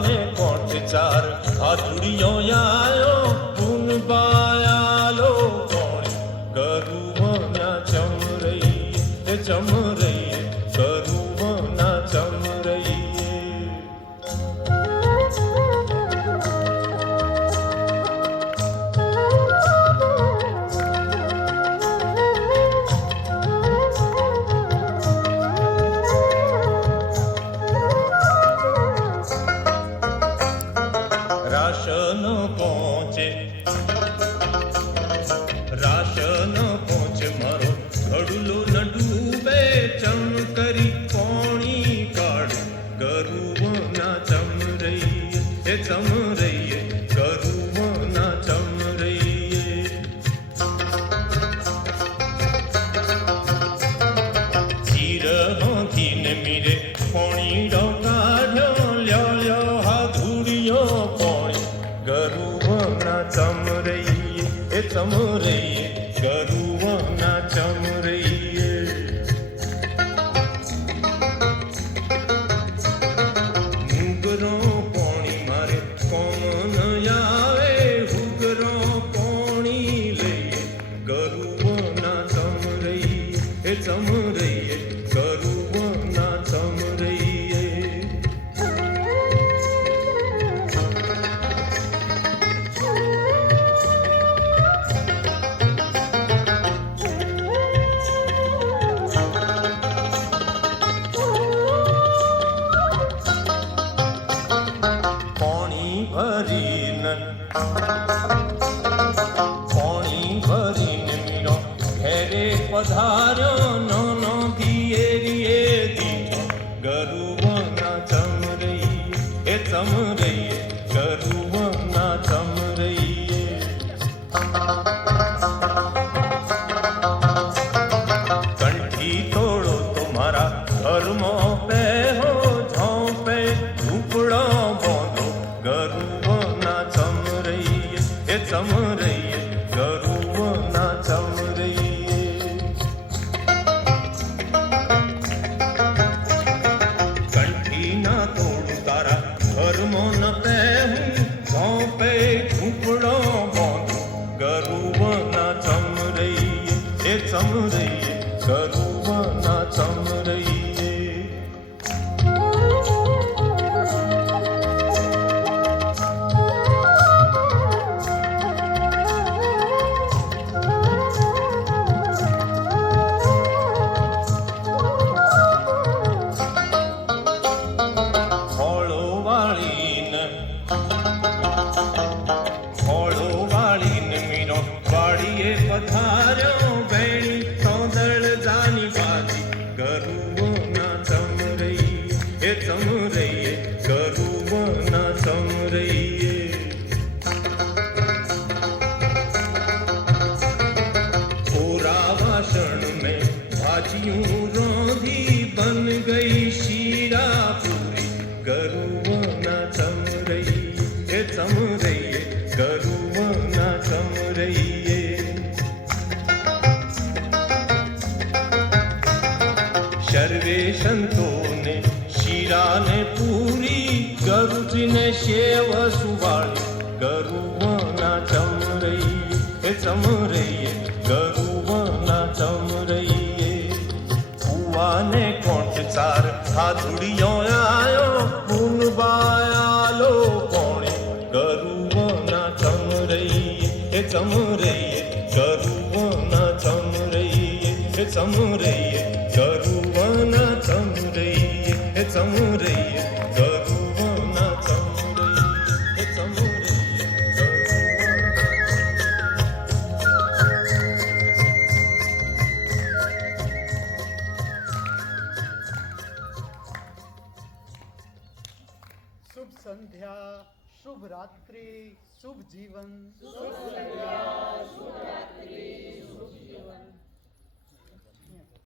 ने कोट चार हाथुड़ियों आयो पुन बायालो कोणी गरुवना चम रही गरुवना चम रही राशन पहुंचे मारो घड़ुलो न डूबे चम करी कोणी काढ़ गरुवना चम रही है गरुवना चम रही चीर हाथी ने मीरे कोणी काढ़ो ल्यो हाथुड़ियो कोणी गरुवना चम रही गरुवना चम रही हुगरो कोणी मारे कोम न आवे हुगरो कोणी ले गरुवना चम रही गरुवना चम रही भरीन मीरो घेरे पधारो नो दिए दीठो गरुवना चम रही गरुवना चम रही कंठी तोड़ो तुम्हारा धर्मो पे हो झोंपे झूपड़ो बोंदो गरुवना चम रही गरुवना चम रही कंठी ना तोड़ तारा धर्मो न पहूं झोंपे झूपड़ो बोंदो गरुवना चम रही गरुवना चम रही पधारो बेणी सौदल जानी बाजी गरुवना चम रही गरुवना चम रही पूरा भाषण में भाजियों रोधी बन गई शीरा पूरी गरुवना चम रही गरुवना चम रही सर्वे संतों ने शीरा ने पूरी गरुजी ने शेव सुवाड़ी गरुवना चम रही गरुवना चम रही हुआ ने कोट चार हाथुड़ियों आयो पुन बायालो कोणी गरुवना चम रही गरुवना चम रही गरुवना चम रही गरुवना चम रही शुभ संध्या, शुभ रात्रि, शुभ जीवन।